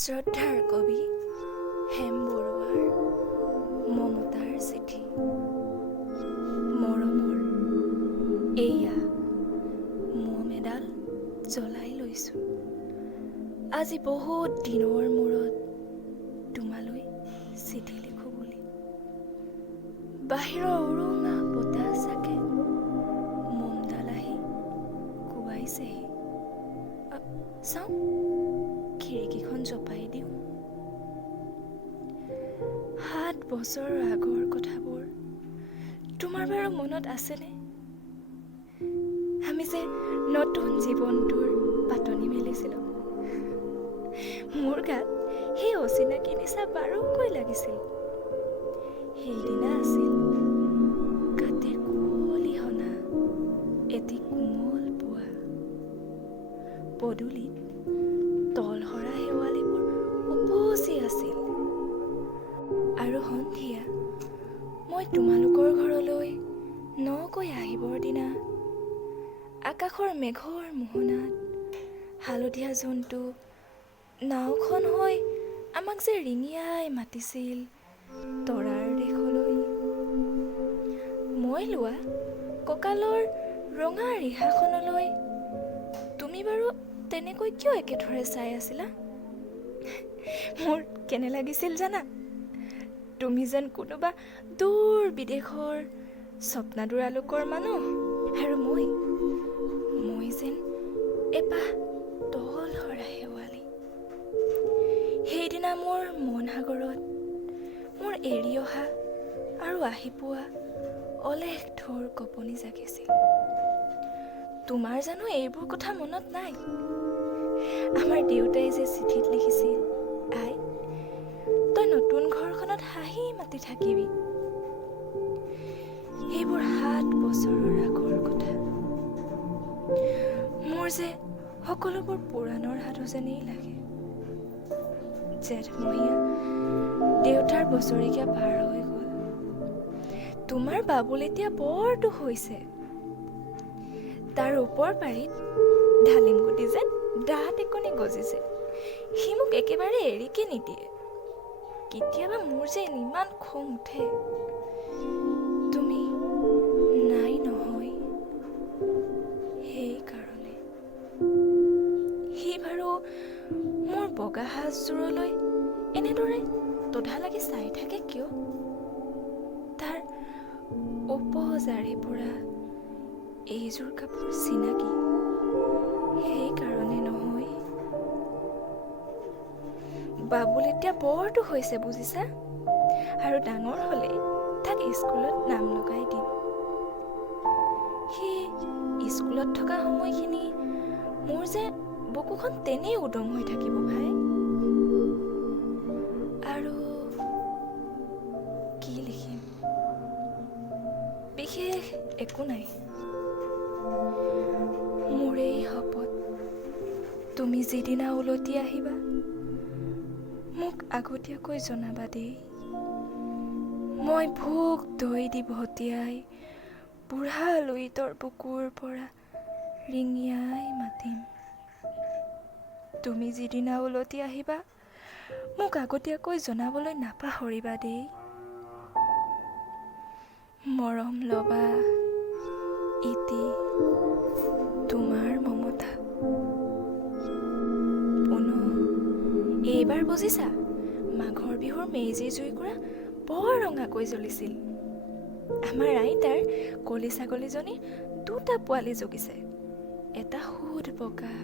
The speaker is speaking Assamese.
শ্ৰদ্ধাৰ কবি হেম বৰুৱাৰ মমতাৰ চিঠি। মৰমৰ এয়া মম এডাল জ্বলাই লৈছোঁ। আজি বহুত দিনৰ মূৰত তোমালৈ চিঠি লিখোঁ বুলি। বাহিৰৰ উৰুঙা বতাহ চাকে মমডাল আহি কোবাইছেহি। চাওঁ, খিৰিকীখন জপাই দিওঁ। 7 বছৰৰ আগৰ কথাবোৰ তোমাৰ বাৰু মনত আছেনে? আমি যে নতুন জীৱনটোৰ পাতনি মেলিছিলোঁ। মোৰ গাত সেই অচিনাকি নিচা বাৰুকৈ লাগিছিল। সেইদিনা আছিল কাতিৰ কুঁৱলী হনা এটি কোমল পুৱা। পদূলিত তলসৰা শেৱালিবোৰ উপচি আছিল। আৰু সন্ধিয়া মই তোমালোকৰ ঘৰলৈ নকৈ আহিবৰ দিনা আকাশৰ মেঘৰ মোহনাত হালধীয়া জন্তু নাওখন হৈ আমাক যে ৰিঙিয়াই মাতিছিল তৰাৰ দেশলৈ। মই লোৱা কঁকালৰ ৰঙা ৰিহাখনলৈ তুমি বাৰু তেনেকৈ কিয় একেথৰে চাই আছিলা? মোৰ কেনে লাগিছিল জানা? তুমি যেন কোনোবা দূৰ বিদেশৰ স্বপ্নাদুৰা লোকৰ মানুহ, আৰু মই যেন এপাহ তলসৰা শেৱালি। সেইদিনা মোৰ মন সাগৰত মোৰ এৰি অহা আৰু আহি পোৱা অলেখ ঢৌৰ কঁপনি জাগিছিল। তোমাৰ জানো এইবোৰ কথা মনত নাই? আমাৰ দেউতাই যে চিঠিত লিখিছিল, আই, তই নতুন ঘৰখনত হাঁহি মাতি থাকিবি। সেইবোৰ 7 বছৰৰ আগৰ কথা। মোৰ যে সকলোবোৰ পুৰাণৰ সাধু যেনেই লাগে। জেঠমহীয়া দেউতাৰ বছৰেকীয়া পাৰ হৈ গ'ল। তোমাৰ বাবুল এতিয়া বৰ দুখ হৈছে। তাৰ ওপৰ পাৰিত ঢালিম গুটি যেন দাঁত একনি গজিছে। সি মোক একেবাৰে এৰিকে নিদিয়ে। কেতিয়াবা মোৰ যে ইমান খং উঠে। তুমি নাই নহয়, সেইকাৰণে। সি বাৰু মোৰ বগা সাজযোৰলৈ এনেদৰে তধা লাগি চাই থাকে কিয়? তাৰ উপজাৰে পৰা এইযোৰ কাপোৰ চিনাকি, সেইকাৰণে নহয়। বাবুল এতিয়া বৰটো হৈছে বুজিছা, আৰু ডাঙৰ হ'লে তাক স্কুলত নাম লগাই দিম। সি স্কুলত থকা সময়খিনি মোৰ যে বুকুখন তেনেই উদং হৈ থাকিব ভাই। আৰু কি লিখিম? বিশেষ একো নাই। মোৰেই শপত, তুমি যিদিনা উলটি আহিবা মোক আগতীয়াকৈ জনাবা দেই। মই ভোক দৈ দি ভটিয়াই বুঢ়া লুইতৰ বুকুৰ পৰা ৰিঙিয়াই মাতিম। তুমি যিদিনা উলটি আহিবা মোক আগতীয়াকৈ জনাবলৈ নাপাহৰিবা দেই। মৰম লবা ইতি তোমাৰ মমতা। পুনঃ এইবাৰ বুজিছা, মাঘৰ বিহুৰ মেজি জুইকুৰা বৰ ৰঙাকৈ জ্বলিছিল। আমাৰ আইতাৰ কলি ছাগলীজনী 2টা পোৱালি জগিছে। এটা সুদ বগা